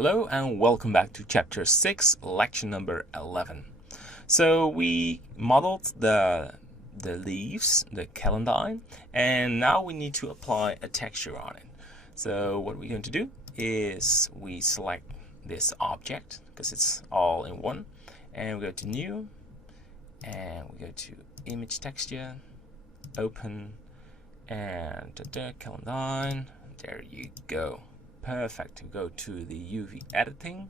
Hello and welcome back to chapter 6, lecture number 11. So we modeled the leaves, the celandine, and now we need to apply a texture on it. So what we're going to do is we select this object because it's all in one, and we go to new, and we go to image texture, open, and celandine. There you go. Perfect. We go to the UV editing,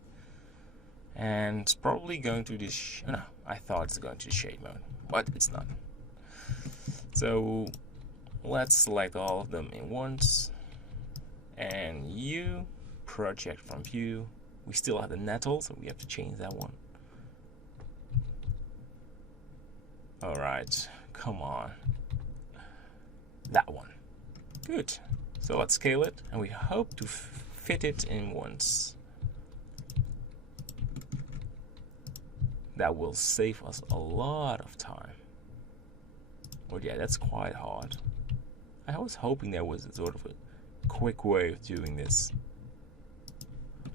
and it's probably going to this. No, I thought it's going to shade mode, but it's not. So let's select all of them in once, and you project from view. We still have the nettle, so we have to change that one. All right, come on, that one. Good. So let's scale it, and we hope to fit it in once. That will save us a lot of time. But yeah, that's quite hard. I was hoping there was a sort of a quick way of doing this.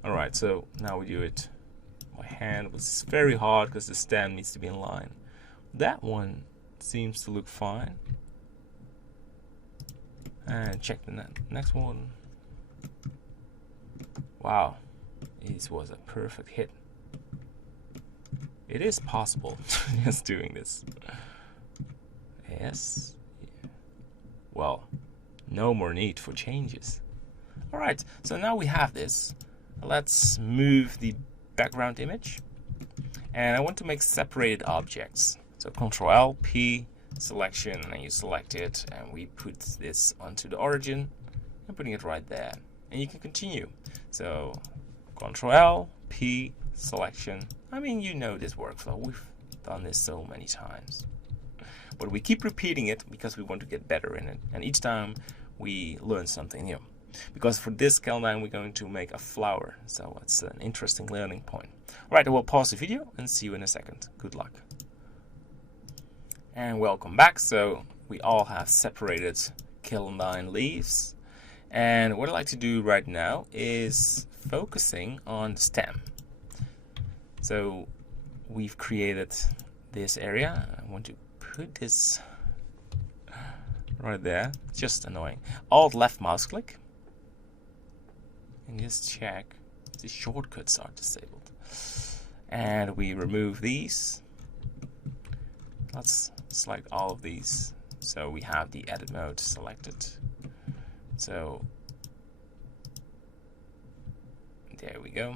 Alright, so now we do it by hand, which is very hard because the stem needs to be in line. That one seems to look fine. And check the next one. Wow, this was a perfect hit. It is possible just doing this. Yes. Well, no more need for changes. Alright, so now we have this. Let's move the background image. And I want to make separated objects. So Ctrl L, P, selection, and you select it, and we put this onto the origin and putting it right there, and you can continue. So Ctrl L, P, selection. I mean, you know this workflow, we've done this so many times, but we keep repeating it because we want to get better in it, and each time we learn something new. Because for this celandine we're going to make a flower, so it's an interesting learning point. Alright, I will pause the video and see you in a second. Good luck. And welcome back. So we all have separated celandine leaves, and what I'd like to do right now is focusing on the stem. So we've created this area. I want to put this right there. It's just annoying. Alt left mouse click and just check the shortcuts are disabled, and we remove these. Let's select all of these, so we have the edit mode selected. So there we go,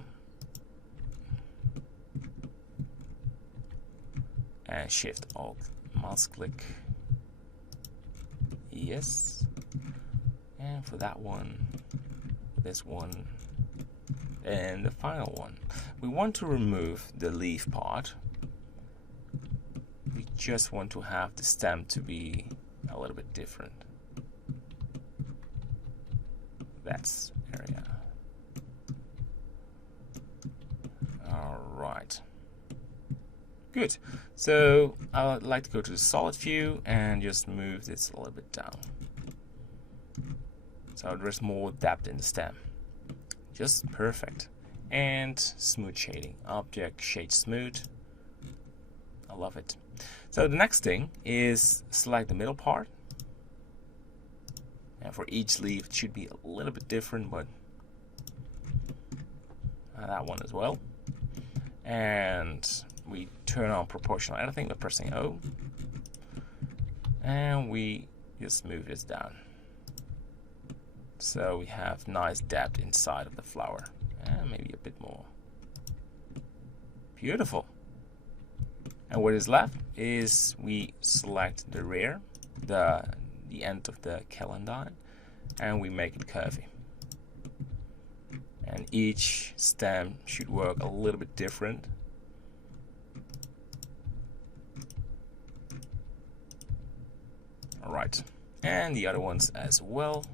and Shift Alt mouse click, yes. And for that one, this one, and the final one, we want to remove the leaf part. We just want to have the stem to be a little bit different. That's area. Alright. Good. So I would like to go to the solid view and just move this a little bit down. So there's more depth in the stem. Just perfect. And smooth shading. Object shade smooth. I love it. So the next thing is select the middle part, and for each leaf it should be a little bit different, but that one as well. And we turn on proportional editing by pressing O, and we just move this down, so we have nice depth inside of the flower, and maybe a bit more. Beautiful. And what is left is we select the rear, the end of the celandine, and we make it curvy. And each stem should work a little bit different. Alright, and the other ones as well.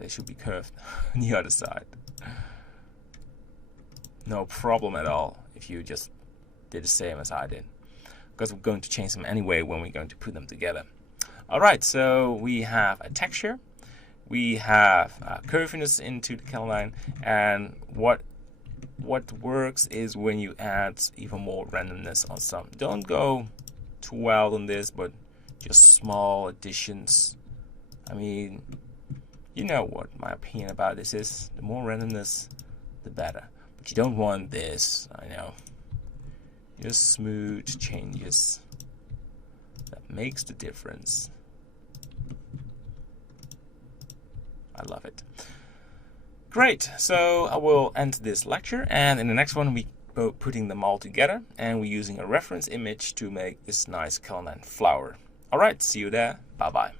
They should be curved on the other side. No problem at all if you just did the same as I did. because we're going to change them anyway when we're going to put them together. All right, so we have a texture, we have curviness into the celandine, and what works is when you add even more randomness on some. Don't go too wild on this, but just small additions. I mean, you know what my opinion about this is. The more randomness, the better. But you don't want this, I know. Just smooth changes. That makes the difference. I love it. Great, so I will end this lecture, and in the next one we go putting them all together, and we're using a reference image to make this nice celandine flower. Alright, see you there. Bye bye.